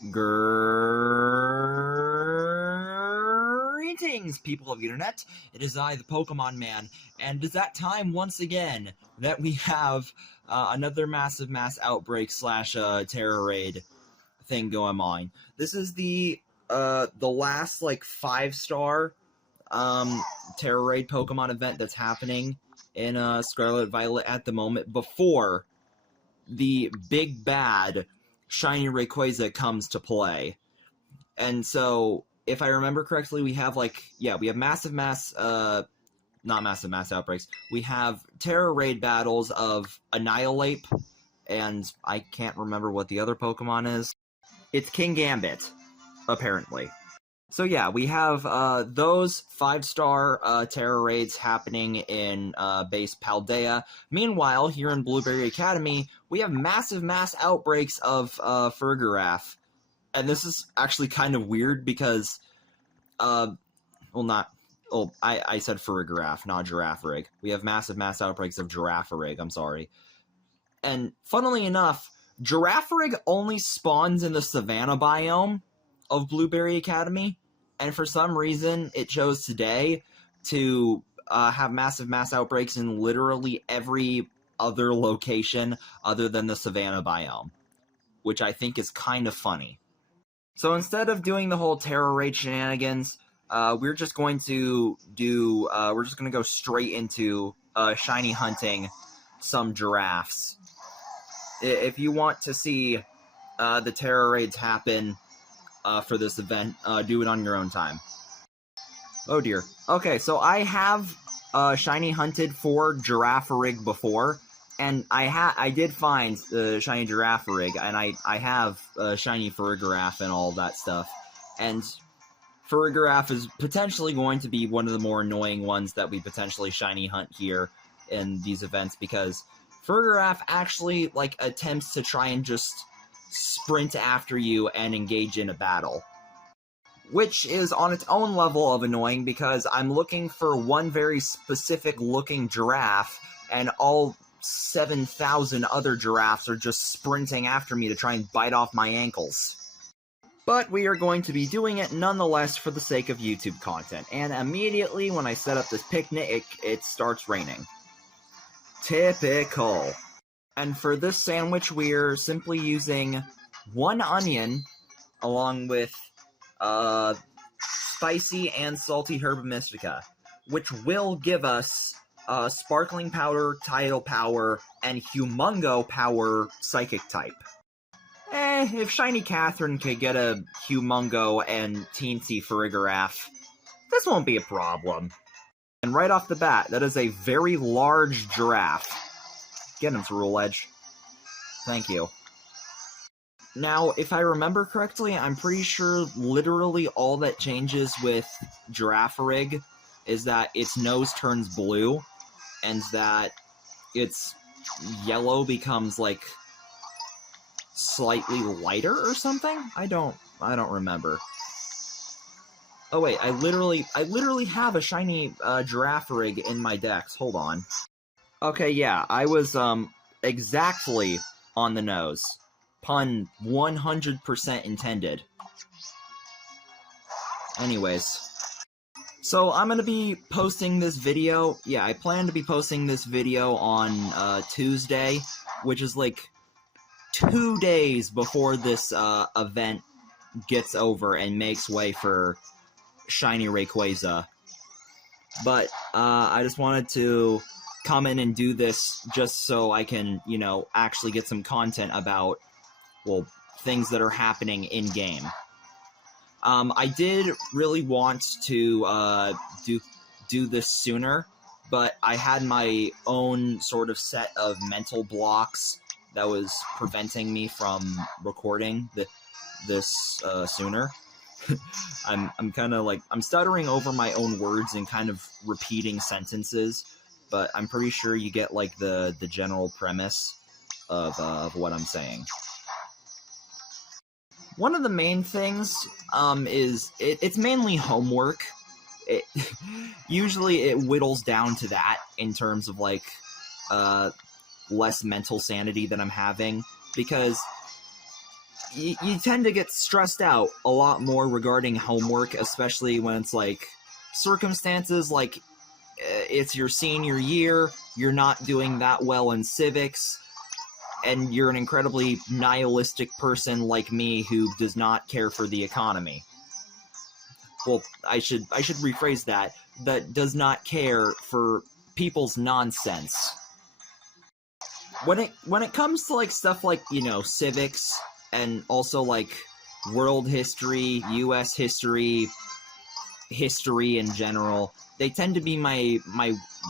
Greetings, people of the internet. It is I, the Pokemon Man, and it is that time once again that we have another massive mass outbreak slash terror raid thing going on. This is the last like 5-star terror raid Pokemon event that's happening in Scarlet Violet at the moment before the big bad Shiny Rayquaza comes to play. And so, if I remember correctly, we have massive mass, not massive mass outbreaks. We have Terror Raid battles of Annihilate, and I can't remember what the other Pokemon is. It's King Gambit, apparently. So yeah, we have those 5-star Terror Raids happening in base Paldea. Meanwhile, here in Blueberry Academy, we have massive mass outbreaks of Farigiraf. And this is actually kind of weird because, I said Farigiraf, not Girafarig. We have massive mass outbreaks of Girafarig, I'm sorry. And funnily enough, Girafarig only spawns in the Savannah biome of Blueberry Academy, and for some reason, it chose today to have massive mass outbreaks in literally every other location other than the Savannah biome, which I think is kind of funny. So instead of doing the whole Terror Raid shenanigans, we're just going to go straight into shiny hunting some giraffes. If you want to see the Terror Raids happen for this event, do it on your own time. Oh dear. Okay, so I have shiny hunted for Girafarig before, and I did find the shiny Girafarig, and I have shiny Farigiraf and all that stuff. And Farigiraf is potentially going to be one of the more annoying ones that we potentially shiny hunt here in these events, because Farigiraf actually attempts to try and just sprint after you and engage in a battle, which is on its own level of annoying because I'm looking for one very specific looking giraffe, and all 7,000 other giraffes are just sprinting after me to try and bite off my ankles. But we are going to be doing it nonetheless for the sake of YouTube content, and immediately when I set up this picnic, it starts raining. Typical. And for this sandwich, we're simply using 1 onion along with spicy and salty herb mystica, which will give us sparkling powder, tidal power, and humongo power psychic type. If Shiny Catherine could get a humongo and teensy Farigiraf, this won't be a problem. And right off the bat, that is a very large giraffe. Get him, Rule Edge. Thank you. Now, if I remember correctly, I'm pretty sure literally all that changes with Girafarig is that its nose turns blue, and that its yellow becomes, slightly lighter or something? I don't remember. Oh wait, I literally have a shiny Girafarig in my decks. Hold on. Okay, yeah, I was, exactly on the nose. Pun 100% intended. Anyways. So, I'm gonna be posting this video, I plan to be posting this video on, Tuesday, which is, 2 days before this, event gets over and makes way for Shiny Rayquaza. But, I just wanted to come in and do this just so I can, actually get some content about, things that are happening in-game. I did really want to, do this sooner, but I had my own sort of set of mental blocks that was preventing me from recording this sooner. I'm kind of I'm stuttering over my own words and kind of repeating sentences, but I'm pretty sure you get the general premise of what I'm saying. One of the main things is it's mainly homework. Usually it whittles down to that in terms of less mental sanity that I'm having, because you tend to get stressed out a lot more regarding homework, especially when it's like circumstances like it's your senior year, you're not doing that well in civics, and you're an incredibly nihilistic person like me who does not care for the economy. Well, I should rephrase that. That does not care for people's nonsense. When it comes to like stuff like, you know, civics and also like world history, US history in general, they tend to be my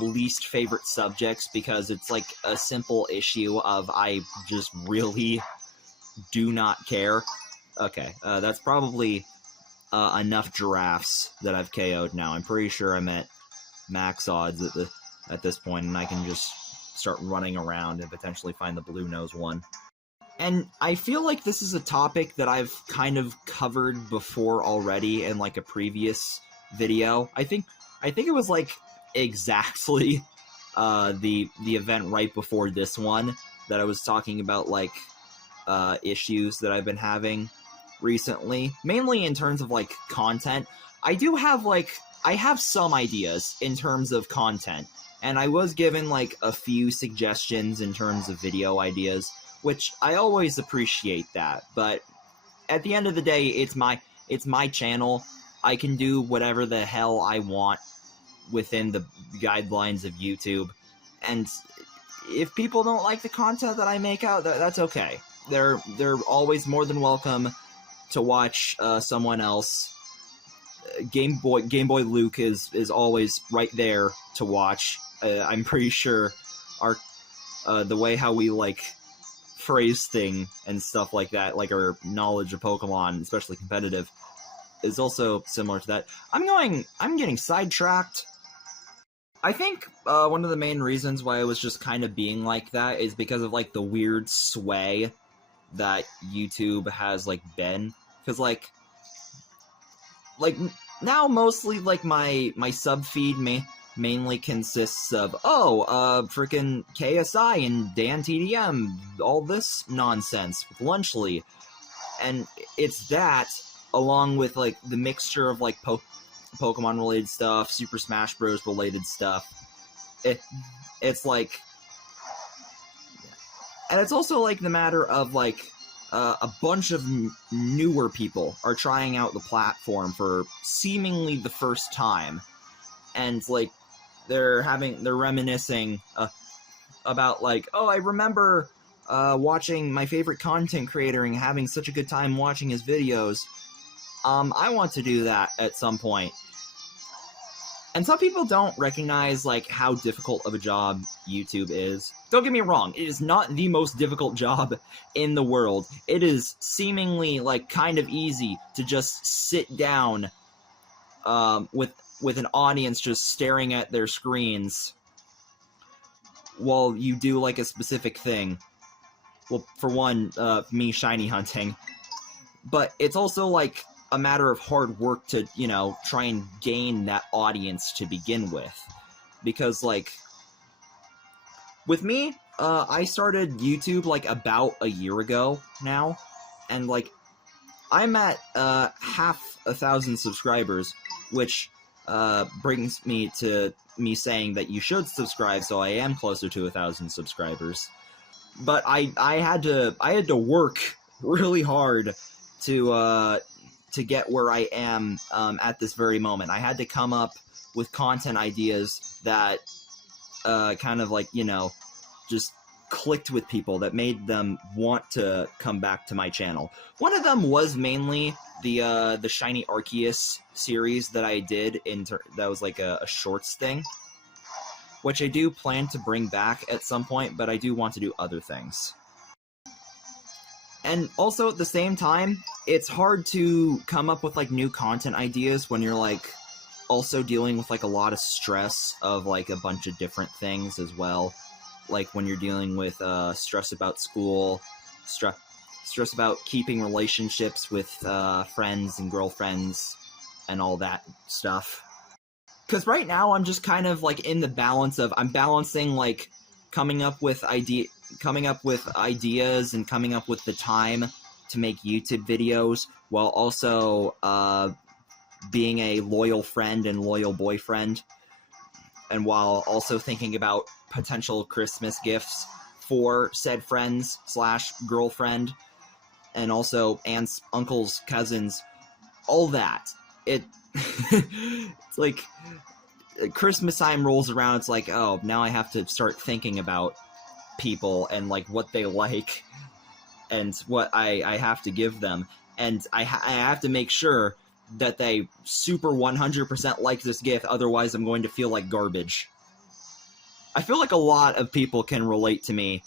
least favorite subjects because it's like a simple issue of I just really do not care. Okay, that's probably enough giraffes that I've KO'd now. I'm pretty sure I'm at max odds at this point, and I can just start running around and potentially find the blue nose one. And I feel like this is a topic that I've kind of covered before already in like a previous video. I think it was like exactly the event right before this one that I was talking about like issues that I've been having recently, mainly in terms of like content. I have some ideas in terms of content, and I was given like a few suggestions in terms of video ideas, which I always appreciate that, but at the end of the day, it's my channel. I can do whatever the hell I want within the guidelines of YouTube, and if people don't like the content that I make out, that's okay. They're always more than welcome to watch someone else. Game Boy Luke is always right there to watch. I'm pretty sure our the way how we like phrase thing and stuff like that, like our knowledge of Pokemon, especially competitive, is also similar to that. I'm getting sidetracked. I think one of the main reasons why I was just kind of being like that is because of like the weird sway that YouTube has like been, because like now mostly like my sub feed mainly consists of freaking KSI and Dan TDM, all this nonsense with Lunchley, and it's that along with like the mixture of like Pokemon related stuff, Super Smash Bros related stuff. It's like, and it's also like the matter of like a bunch of newer people are trying out the platform for seemingly the first time, and like they're reminiscing about like, oh, I remember watching my favorite content creator and having such a good time watching his videos. I want to do that at some point. And some people don't recognize like how difficult of a job YouTube is. Don't get me wrong, it is not the most difficult job in the world. It is seemingly like kind of easy to just sit down with an audience just staring at their screens while you do like a specific thing. Well, for one, me shiny hunting. But it's also like a matter of hard work to, you know, try and gain that audience to begin with. Because, like, with me, I started YouTube, like, about a year ago now, and, like, I'm at half 1,000 subscribers, which brings me to me saying that you should subscribe, so I am closer to 1,000 subscribers. But I had to work really hard to get where I am at this very moment. I had to come up with content ideas that kind of like, you know, just clicked with people, that made them want to come back to my channel. One of them was mainly the Shiny Arceus series that I did that was like a shorts thing, which I do plan to bring back at some point, but I do want to do other things. And also, at the same time, it's hard to come up with, like, new content ideas when you're, like, also dealing with, like, a lot of stress of, like, a bunch of different things as well. Like, when you're dealing with stress about school, stress about keeping relationships with friends and girlfriends and all that stuff. Because right now, I'm just kind of, like, in the balance of, I'm balancing, like, coming up with ideas and coming up with the time to make YouTube videos while also being a loyal friend and loyal boyfriend, and while also thinking about potential Christmas gifts for said friends / girlfriend, and also aunts, uncles, cousins, all that. It's like Christmas time rolls around, it's like, oh, now I have to start thinking about people and like what they like and what I have to give them, and I have to make sure that they super 100% like this gift, otherwise I'm going to feel like garbage. I feel like a lot of people can relate to me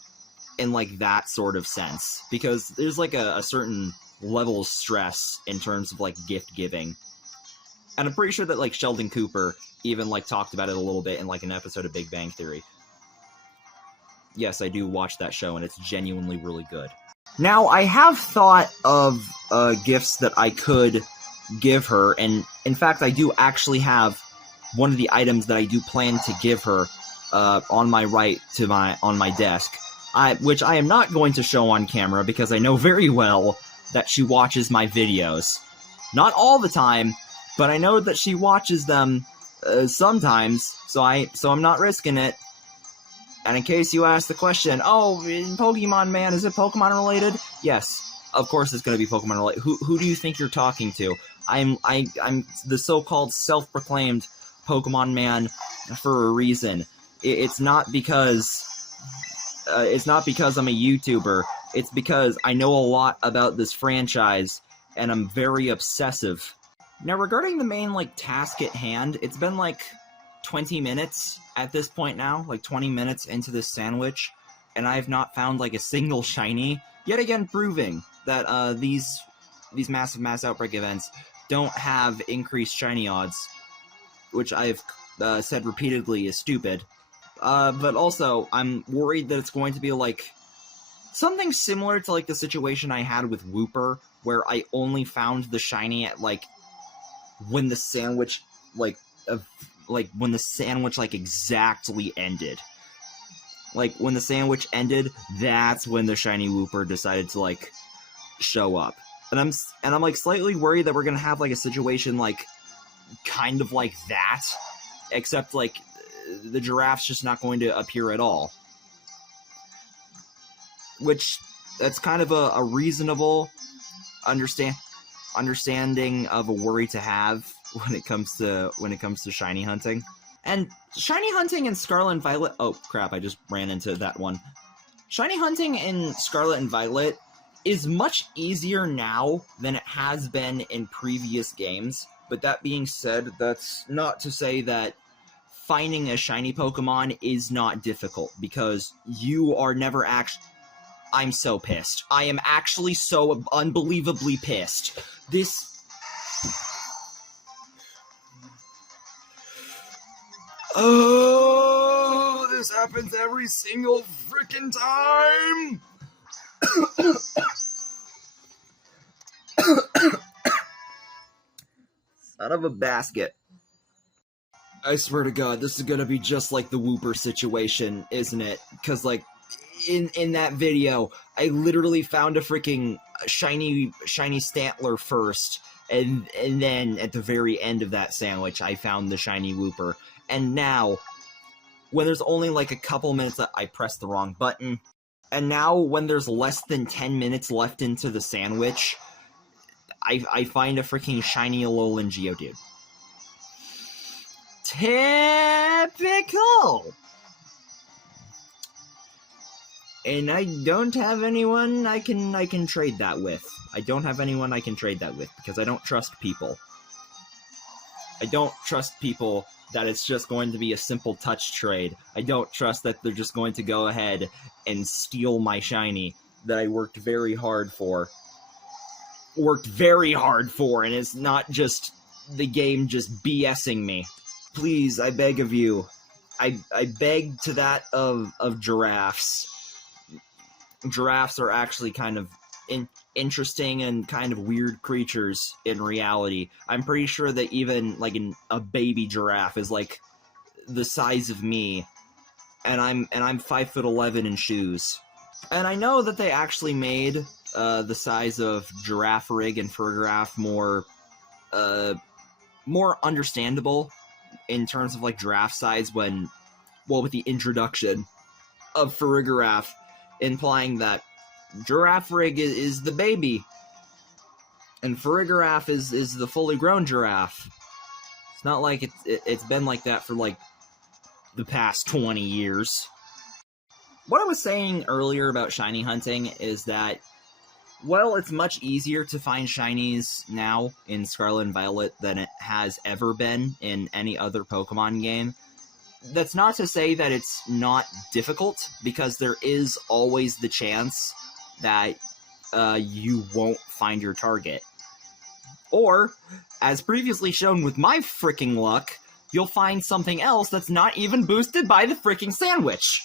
in like that sort of sense, because there's like a certain level of stress in terms of like gift giving. And I'm pretty sure that like Sheldon Cooper even like talked about it a little bit in like an episode of Big Bang Theory. Yes, I do watch that show, and it's genuinely really good. Now, I have thought of gifts that I could give her, and in fact, I do actually have one of the items that I do plan to give her on my right to on my desk, which I am not going to show on camera because I know very well that she watches my videos. Not all the time, but I know that she watches them sometimes, so I'm not risking it. And in case you ask the question, oh, Pokemon Man, is it Pokemon related? Yes, of course it's going to be Pokemon related. Who do you think you're talking to? I'm the so-called self-proclaimed Pokemon Man for a reason. It's not because I'm a YouTuber. It's because I know a lot about this franchise, and I'm very obsessive. Now, regarding the main like task at hand, it's been like 20 minutes at this point now, like 20 minutes into this sandwich, and I have not found like a single shiny, yet again proving that these massive mass outbreak events don't have increased shiny odds, which I've said repeatedly is stupid. But also, I'm worried that it's going to be like something similar to like the situation I had with Wooper, where I only found the shiny at like when the sandwich when the sandwich like exactly ended. Like when the sandwich ended, that's when the shiny Wooper decided to like show up. And I'm like slightly worried that we're gonna have like a situation like kind of like that, except like the giraffe's just not going to appear at all. Which that's kind of a reasonable understanding of a worry to have when it comes to shiny hunting. And shiny hunting in Scarlet and Violet, oh crap, I just ran into that one. Shiny hunting in Scarlet and Violet is much easier now than it has been in previous games, but that being said, that's not to say that finding a shiny Pokemon is not difficult, because you are never actually... I'm so pissed. I am actually so unbelievably pissed. This... Oh, this happens every single freaking time! Son of a basket. I swear to God, this is gonna be just like the Wooper situation, isn't it? Because, like, in that video, I literally found a freaking shiny Stantler first, and then at the very end of that sandwich, I found the shiny Wooper. And now, when there's only like a couple minutes, I pressed the wrong button. And now, when there's less than 10 minutes left into the sandwich, I find a freaking shiny Alolan Geodude. Typical! And I don't have anyone I can trade that with. I don't have anyone I can trade that with, because I don't trust people. I don't trust people that it's just going to be a simple touch trade. I don't trust that they're just going to go ahead and steal my shiny that I worked very hard for. And it's not just the game just BSing me. Please, I beg of you. I beg to that of giraffes. Giraffes are actually kind of interesting and kind of weird creatures in reality. I'm pretty sure that even like a baby giraffe is like the size of me, and I'm 5'11" in shoes. And I know that they actually made the size of Girafarig and Farigiraf more understandable in terms of like giraffe size when, well, with the introduction of Farigiraf, implying that Girafarig is the baby and Farigiraf is the fully grown giraffe. It's not like it's been like that for like the past 20 years. What I was saying earlier about shiny hunting is that, well, it's much easier to find shinies now in Scarlet and Violet than it has ever been in any other Pokemon game. That's not to say that it's not difficult, because there is always the chance that you won't find your target. Or, as previously shown with my fricking luck, you'll find something else that's not even boosted by the fricking sandwich.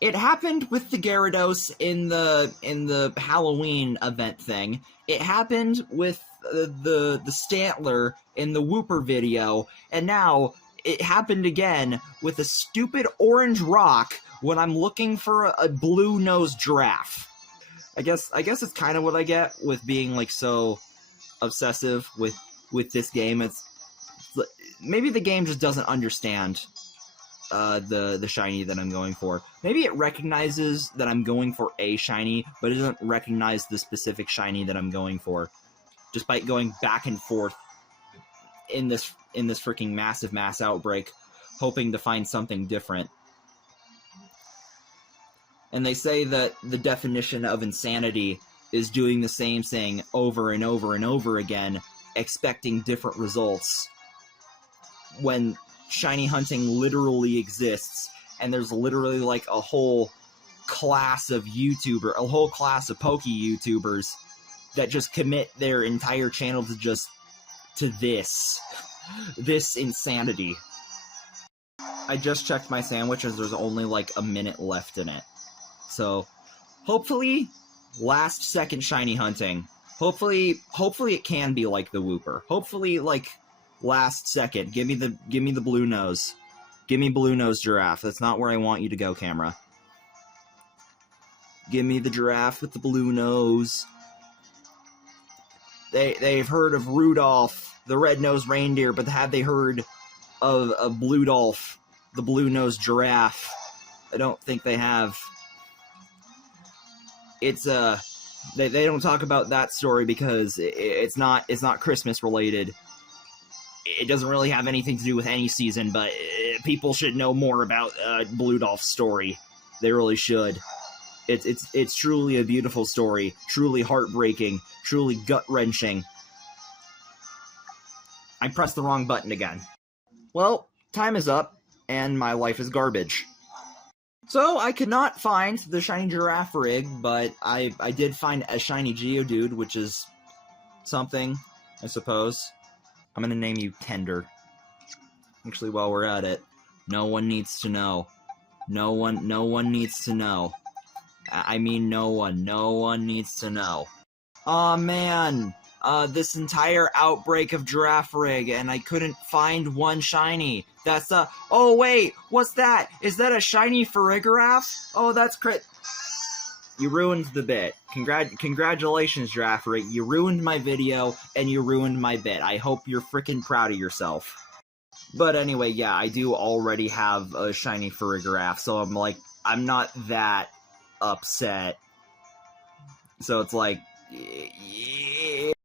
It happened with the Gyarados in the Halloween event thing. It happened with the Stantler in the Wooper video, and now it happened again with a stupid orange rock when I'm looking for a blue-nosed giraffe. I guess it's kind of what I get with being like so obsessive with this game. It's maybe the game just doesn't understand the shiny that I'm going for. Maybe it recognizes that I'm going for a shiny, but it doesn't recognize the specific shiny that I'm going for, despite going back and forth in this freaking massive mass outbreak, hoping to find something different. And they say that the definition of insanity is doing the same thing over and over and over again, expecting different results, when shiny hunting literally exists, and there's literally like a whole class of a whole class of Poke YouTubers that just commit their entire channel to this insanity. I just checked my sandwich as there's only like a minute left in it. So, hopefully, last second shiny hunting. Hopefully it can be like the Wooper. Hopefully, like, last second. Give me the blue nose. Give me blue nose giraffe. That's not where I want you to go, camera. Give me the giraffe with the blue nose. They've heard of Rudolph, the red-nosed reindeer, but have they heard of Bluedolph, the blue-nosed giraffe? I don't think they have. It's they don't talk about that story because it's not Christmas related. It doesn't really have anything to do with any season, but people should know more about Bluedolph's story. They really should. It's truly a beautiful story, truly heartbreaking, truly gut-wrenching. I pressed the wrong button again. Well, time is up, and my life is garbage. So, I could not find the shiny Girafarig, but I did find a shiny Geodude, which is something, I suppose. I'm gonna name you Tender. Actually, while we're at it, no one needs to know. No one needs to know. I mean no one needs to know. Aw, man! This entire outbreak of Girafarig, and I couldn't find one shiny. That's oh wait, what's that? Is that a shiny Farigiraf? Oh, that's You ruined the bit. Congratulations, Girafarig. You ruined my video, and you ruined my bit. I hope you're freaking proud of yourself. But anyway, yeah, I do already have a shiny Farigiraf, so I'm not that upset. So it's like, yeah.